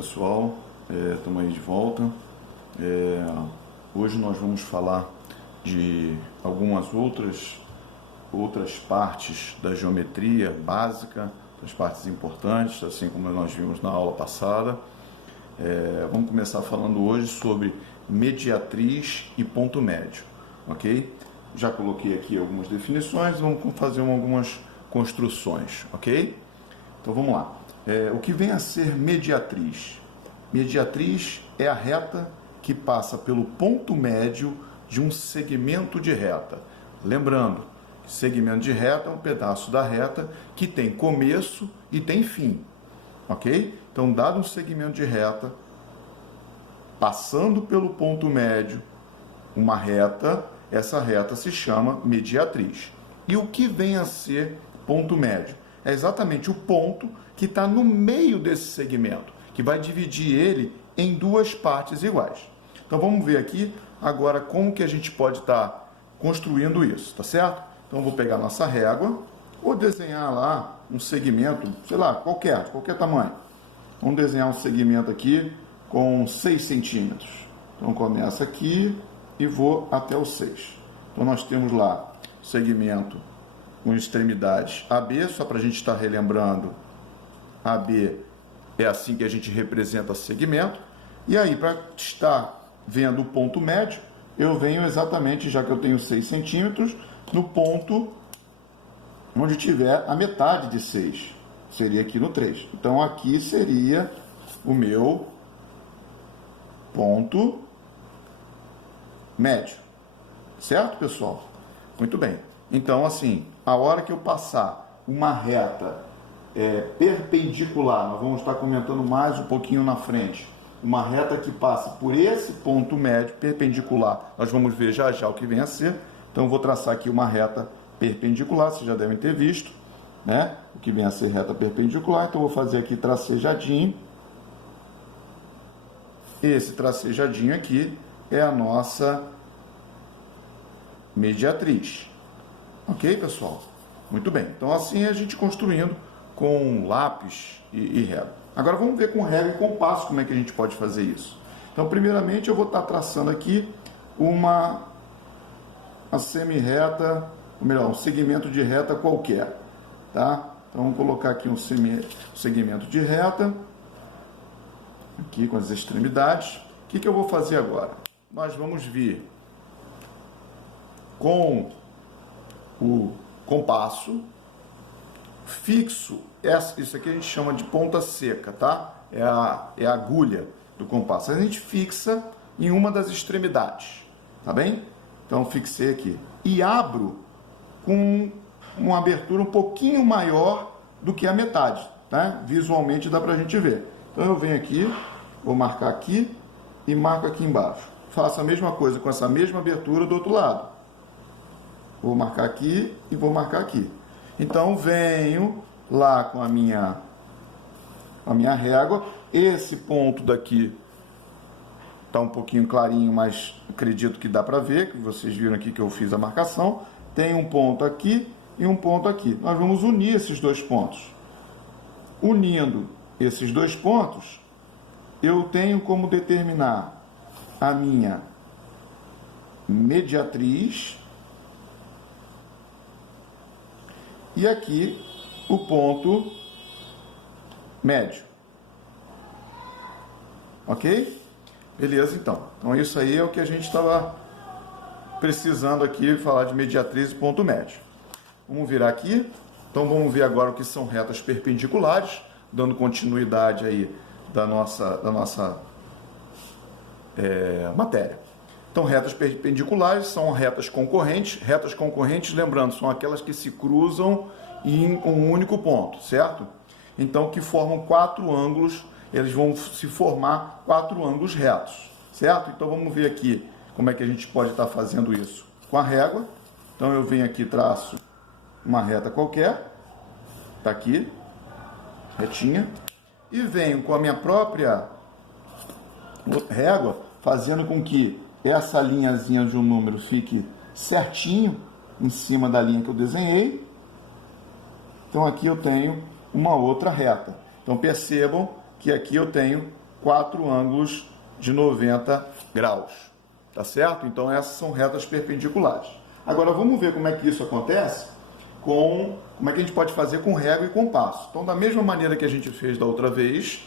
pessoal, estamos aí de volta. Hoje nós vamos falar de algumas outras partes da geometria básica, das partes importantes, assim como nós vimos na aula passada. Vamos começar falando hoje sobre mediatriz e ponto médio, ok? Já coloquei aqui algumas definições, vamos fazer algumas construções, ok? Então vamos lá. O que vem a ser mediatriz? Mediatriz é a reta que passa pelo ponto médio de um segmento de reta. Lembrando, segmento de reta é um pedaço da reta que tem começo e tem fim, ok? Então, dado um segmento de reta, passando pelo ponto médio, uma reta, essa reta se chama mediatriz. E o que vem a ser ponto médio? É exatamente o ponto que está no meio desse segmento, que vai dividir ele em duas partes iguais. Então vamos ver aqui agora como que a gente pode estar construindo isso, tá certo? Então vou pegar nossa régua, vou desenhar lá um segmento, sei lá, qualquer tamanho. Vamos desenhar um segmento aqui com 6 centímetros. Então começa aqui e vou até o 6. Então nós temos lá segmento com extremidades AB, só para a gente estar relembrando, AB é assim que a gente representa segmento. E aí, para estar vendo o ponto médio, eu venho exatamente, já que eu tenho 6 centímetros, no ponto onde tiver a metade de 6. Seria aqui no 3. Então, aqui seria o meu ponto médio. Certo, pessoal? Muito bem. Então, assim, a hora que eu passar uma reta perpendicular, nós vamos estar comentando mais um pouquinho na frente, uma reta que passa por esse ponto médio perpendicular, nós vamos ver já já o que vem a ser. Então, eu vou traçar aqui uma reta perpendicular, vocês já devem ter visto, né? O que vem a ser reta perpendicular. Então, eu vou fazer aqui tracejadinho. Esse tracejadinho aqui é a nossa mediatriz. Ok, pessoal? Muito bem. Então, assim a gente construindo com lápis e régua. Agora, vamos ver com régua e compasso como é que a gente pode fazer isso. Então, primeiramente, eu vou estar traçando aqui uma semi-reta, ou melhor, um segmento de reta qualquer. Tá? Então, vamos colocar aqui um segmento de reta, aqui com as extremidades. O que eu vou fazer agora? Nós vamos vir com o compasso, fixo, isso aqui a gente chama de ponta seca, tá? É a agulha do compasso. A gente fixa em uma das extremidades, tá bem? Então, fixei aqui. E abro com uma abertura um pouquinho maior do que a metade, tá? Visualmente dá pra gente ver. Então, eu venho aqui, vou marcar aqui e marco aqui embaixo. Faço a mesma coisa com essa mesma abertura do outro lado. Vou marcar aqui e vou marcar aqui. Então, venho lá com a minha régua. Esse ponto daqui está um pouquinho clarinho, mas acredito que dá para ver, que vocês viram aqui que eu fiz a marcação. Tem um ponto aqui e um ponto aqui. Nós vamos unir esses dois pontos. Unindo esses dois pontos, eu tenho como determinar a minha mediatriz. E aqui o ponto médio. Ok? Beleza, então. Então isso aí é o que a gente estava precisando aqui, falar de mediatriz e ponto médio. Vamos virar aqui. Então vamos ver agora o que são retas perpendiculares, dando continuidade aí da nossa matéria. Então, retas perpendiculares são retas concorrentes. Retas concorrentes, lembrando, são aquelas que se cruzam em um único ponto, certo? Então, que formam 4 ângulos, eles vão se formar 4 ângulos retos, certo? Então, vamos ver aqui como é que a gente pode estar fazendo isso com a régua. Então, eu venho aqui, traço uma reta qualquer, tá aqui, retinha, e venho com a minha própria régua, fazendo com que essa linhazinha de um número fique certinho em cima da linha que eu desenhei. Então aqui eu tenho uma outra reta. Então percebam que aqui eu tenho 4 ângulos de 90 graus. Tá certo? Então essas são retas perpendiculares. Agora vamos ver como é que isso acontece como é que a gente pode fazer com régua e compasso. Então, da mesma maneira que a gente fez da outra vez,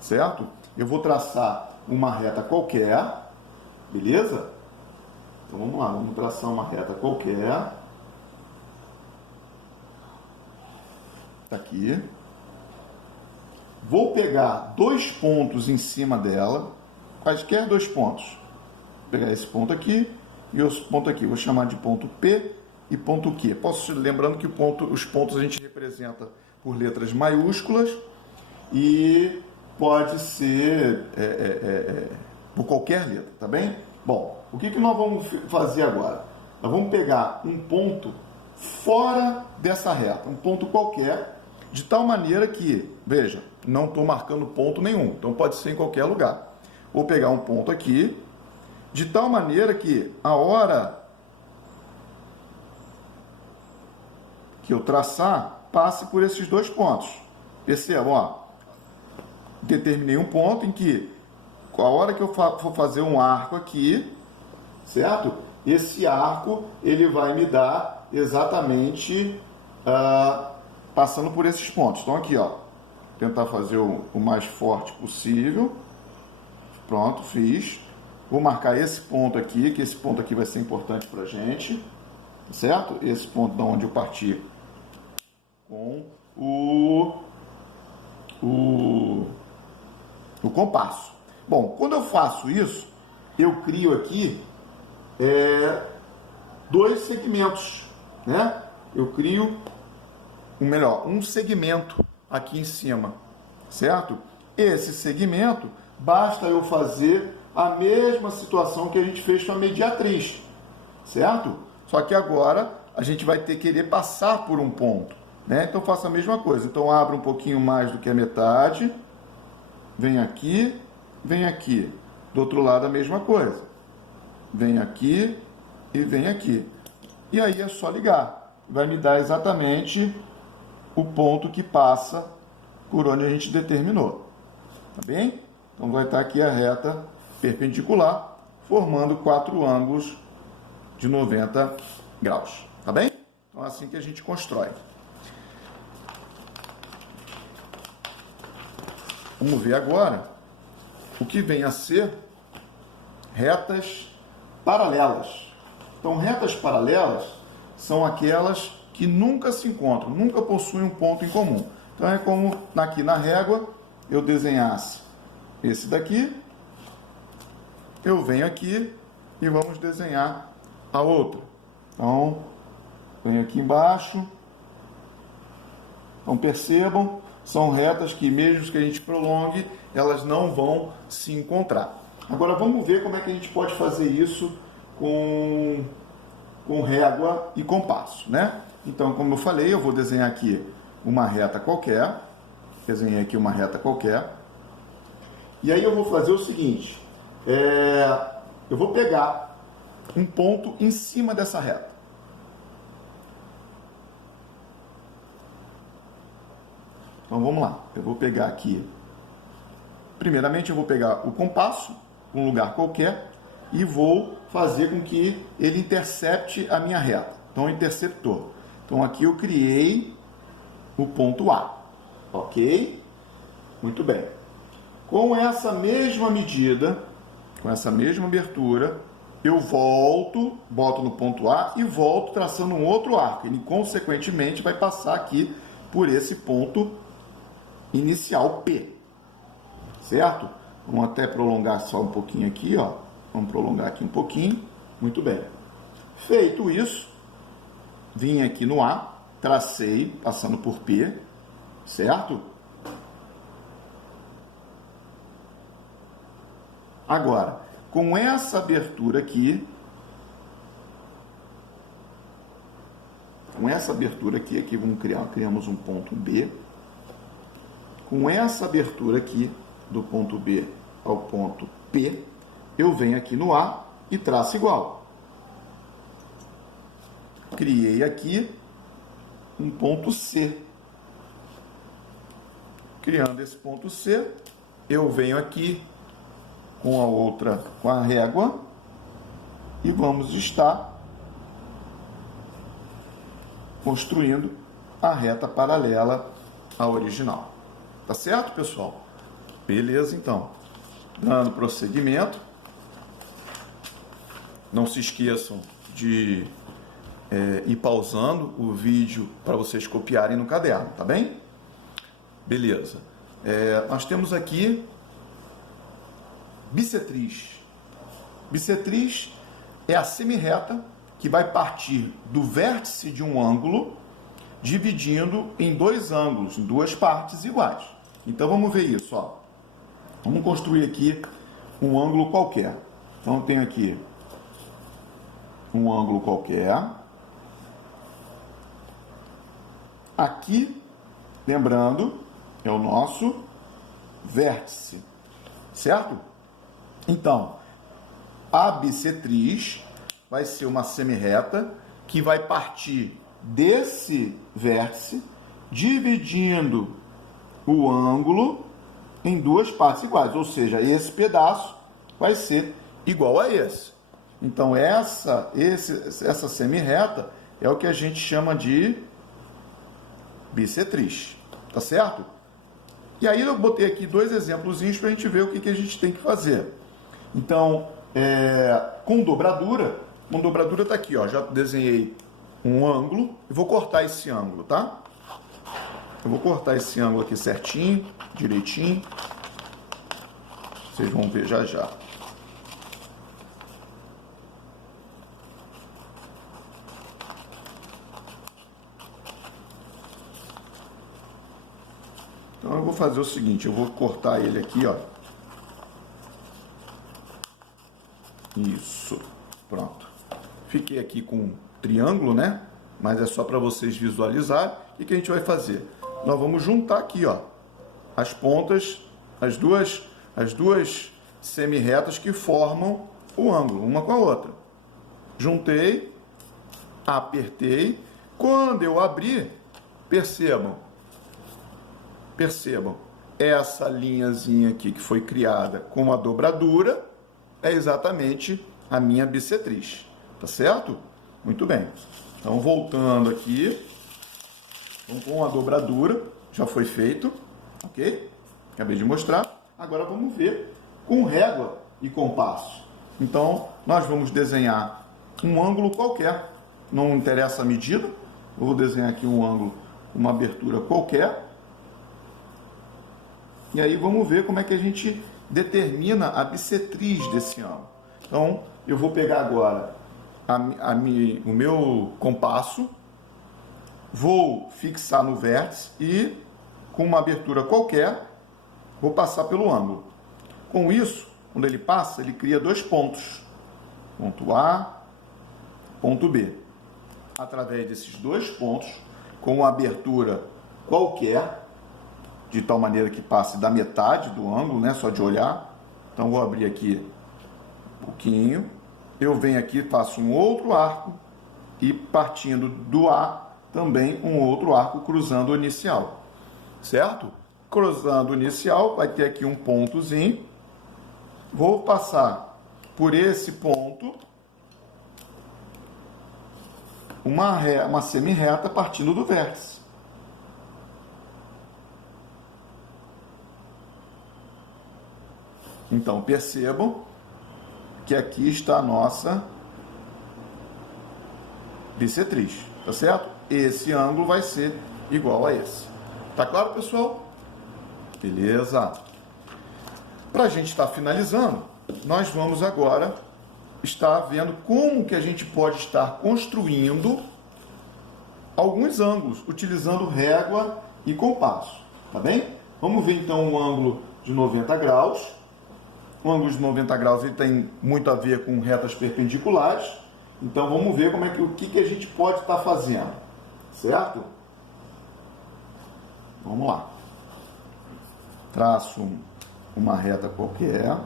certo? Eu vou traçar uma reta qualquer, beleza? Então vamos lá, vamos traçar uma reta qualquer. Tá aqui. Vou pegar 2 pontos em cima dela, quaisquer 2 pontos. Vou pegar esse ponto aqui e esse ponto aqui. Vou chamar de ponto P e ponto Q. Lembrando que os pontos a gente representa por letras maiúsculas e pode ser por qualquer letra, tá bem? Bom, o que nós vamos fazer agora? Nós vamos pegar um ponto fora dessa reta, um ponto qualquer, de tal maneira que, veja, não estou marcando ponto nenhum, então pode ser em qualquer lugar. Vou pegar um ponto aqui, de tal maneira que a hora que eu traçar, passe por esses 2 pontos. Percebam, ó, determinei um ponto em que, a hora que eu for fazer um arco aqui, certo? Esse arco, ele vai me dar exatamente, passando por esses pontos. Então aqui, ó, tentar fazer o mais forte possível. Pronto, fiz. Vou marcar esse ponto aqui, que esse ponto aqui vai ser importante pra gente, certo? Esse ponto de onde eu parti com o compasso. Bom, quando eu faço isso, eu crio aqui 2 segmentos, né? Eu crio, um segmento aqui em cima, certo? Esse segmento, basta eu fazer a mesma situação que a gente fez com a mediatriz, certo? Só que agora a gente vai querer passar por um ponto, né? Então faço a mesma coisa. Então abro um pouquinho mais do que a metade, vem aqui, vem aqui. Do outro lado a mesma coisa. Vem aqui e vem aqui. E aí é só ligar. Vai me dar exatamente o ponto que passa por onde a gente determinou. Tá bem? Então vai estar aqui a reta perpendicular, formando 4 ângulos de 90 graus. Tá bem? Então é assim que a gente constrói. Vamos ver agora o que vem a ser retas paralelas. Então, retas paralelas são aquelas que nunca se encontram, nunca possuem um ponto em comum. Então, é como aqui na régua eu desenhasse esse daqui, eu venho aqui e vamos desenhar a outra. Então, venho aqui embaixo. Então, percebam, são retas que, mesmo que a gente prolongue, elas não vão se encontrar. Agora, vamos ver como é que a gente pode fazer isso com régua e compasso, né? Então, como eu falei, eu vou desenhar aqui uma reta qualquer. Desenhei aqui uma reta qualquer. E aí eu vou fazer o seguinte. Eu vou pegar um ponto em cima dessa reta. Então, vamos lá. Eu vou pegar aqui... Primeiramente, eu vou pegar o compasso, um lugar qualquer, e vou fazer com que ele intercepte a minha reta. Então, interceptor. Então, aqui eu criei o ponto A. Ok? Muito bem. Com essa mesma medida, com essa mesma abertura, eu boto no ponto A e volto traçando um outro arco. Ele, consequentemente, vai passar aqui por esse ponto inicial P. Certo? Vamos até prolongar só um pouquinho aqui, ó. Vamos prolongar aqui um pouquinho. Muito bem. Feito isso, vim aqui no A, tracei, passando por P, certo? Agora, com essa abertura aqui, aqui vamos criamos um ponto B. Com essa abertura aqui, do ponto B ao ponto P, eu venho aqui no A e traço igual. Criei aqui um ponto C. Criando esse ponto C, eu venho aqui com a régua e vamos estar construindo a reta paralela à original. Tá certo, pessoal? Beleza, então. Dando prosseguimento. Não se esqueçam de ir pausando o vídeo para vocês copiarem no caderno, tá bem? Beleza. Nós temos aqui bissetriz. Bissetriz é a semirreta que vai partir do vértice de um ângulo, dividindo em dois ângulos, em duas partes iguais. Então vamos ver isso, ó. Vamos construir aqui um ângulo qualquer. Então eu tenho aqui um ângulo qualquer. Aqui, lembrando, é o nosso vértice, certo? Então, a bissetriz vai ser uma semirreta que vai partir desse vértice, dividindo o ângulo em duas partes iguais, ou seja, esse pedaço vai ser igual a esse. Então, essa semirreta é o que a gente chama de bissetriz, tá certo? E aí eu botei aqui dois exemplos para a gente ver o que a gente tem que fazer. Então, com dobradura está aqui, ó, já desenhei um ângulo e vou cortar esse ângulo, tá? Eu vou cortar esse ângulo aqui certinho, direitinho. Vocês vão ver já já. Então eu vou fazer o seguinte, eu vou cortar ele aqui, ó. Isso, pronto. Fiquei aqui com um triângulo, né? Mas é só para vocês visualizarem. O que a gente vai fazer? Nós vamos juntar aqui, ó, as pontas, as duas semirretas que formam o ângulo, uma com a outra. Juntei, apertei. Quando eu abrir, percebam, essa linhazinha aqui que foi criada com uma dobradura é exatamente a minha bissetriz, tá certo? Muito bem. Então, voltando aqui, então, com a dobradura, já foi feito, ok? Acabei de mostrar. Agora vamos ver com régua e compasso. Então, nós vamos desenhar um ângulo qualquer, não interessa a medida, eu vou desenhar aqui um ângulo, uma abertura qualquer. E aí vamos ver como é que a gente determina a bissetriz desse ângulo. Então, eu vou pegar agora o meu compasso, vou fixar no vértice e, com uma abertura qualquer, vou passar pelo ângulo. Com isso, quando ele passa, ele cria dois pontos. Ponto A, ponto B. Através desses dois pontos, com uma abertura qualquer, de tal maneira que passe da metade do ângulo, né, só de olhar. Então, vou abrir aqui um pouquinho. Eu venho aqui, faço um outro arco e, partindo do A, também um outro arco cruzando o inicial, certo? Cruzando o inicial, vai ter aqui um pontozinho. Vou passar por esse ponto uma semirreta partindo do vértice. Então, percebam que aqui está a nossa bissetriz, tá certo? Esse ângulo vai ser igual a esse. Tá claro, pessoal? Beleza. Para a gente estar finalizando, nós vamos agora estar vendo como que a gente pode estar construindo alguns ângulos, utilizando régua e compasso, tá bem? Vamos ver então um ângulo de 90 graus. O ângulo de 90 graus ele tem muito a ver com retas perpendiculares. Então vamos ver o que a gente pode estar fazendo, certo? Vamos lá. Traço uma reta qualquer.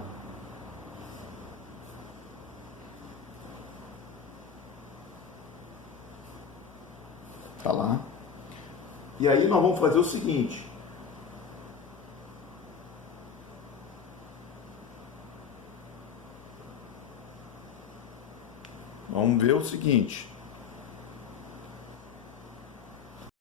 Tá lá. E aí nós vamos fazer o seguinte. Vamos ver o seguinte.